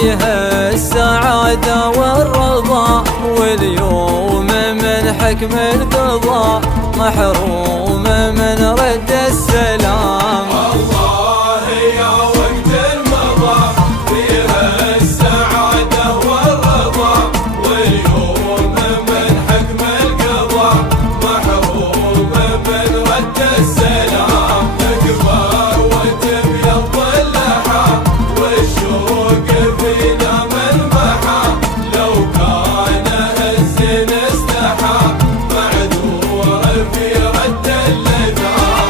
فيها السعادة والرضا، واليوم من حكم القضاء محروم من رد السلام. الله يا وقت المضى فيها السعادة والرضا، واليوم من حكم القضاء محروم من رد السلام. تكبر وتبيض اللحى والشوق فينا ملمحة، لو كان الزين استحى معذور في رد اللثام.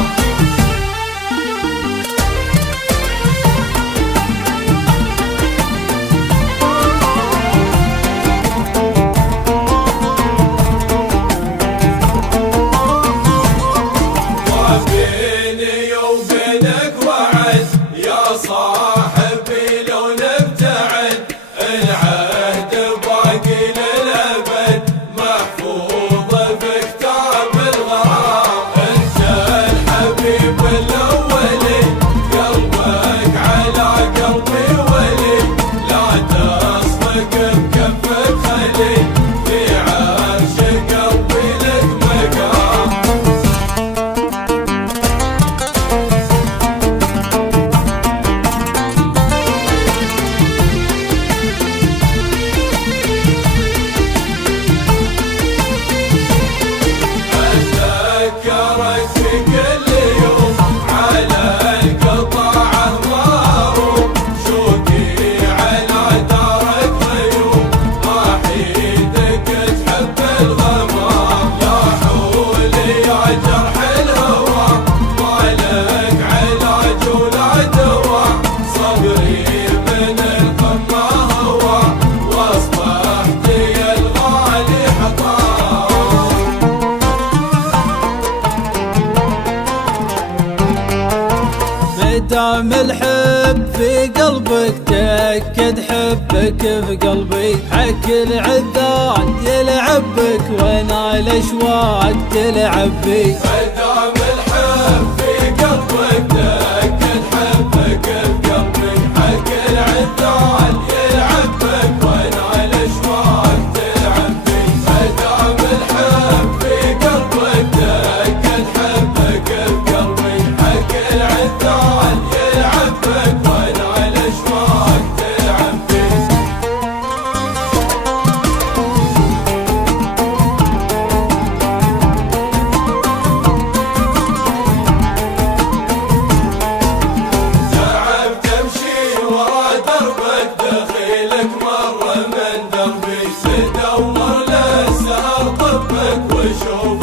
وبيني وبينك وعد يا صاحبي لو نبتعد، العهد باقي للأبد محفوظ بكتاب الغرام. انت الحبيب الأولي قلبك على قلبي ولي، لا تصدق بكفك خلي في عرش قلبي لك مقام. أتذكرك في كل يوم على القطاعة ماروم، شوقي على دارك غيوم أحيدك تحب الغمام. يا حولي يا جرح الهوى مالك علاج ولا دواء، صبري من القمة هوى واصبحت يا الغالي حطام. مدام الحب في قلبك تأكد حبك في قلبي، حك العذال يلعب بك وانا الاشواق تلعب بي. مدام الحب في قلبك تأكد حبك في قلبي، حق العذال يلعب بك وانا الاشواق تلعب بي. مدام الحب في قلبك تأكد حبك في قلبي، حق العذال يلعب بك وانا الاشواق تلعب بي. تعب تمشي ورا دربك دخيلك مرة من دربي، تدور للسهر طبك وشوف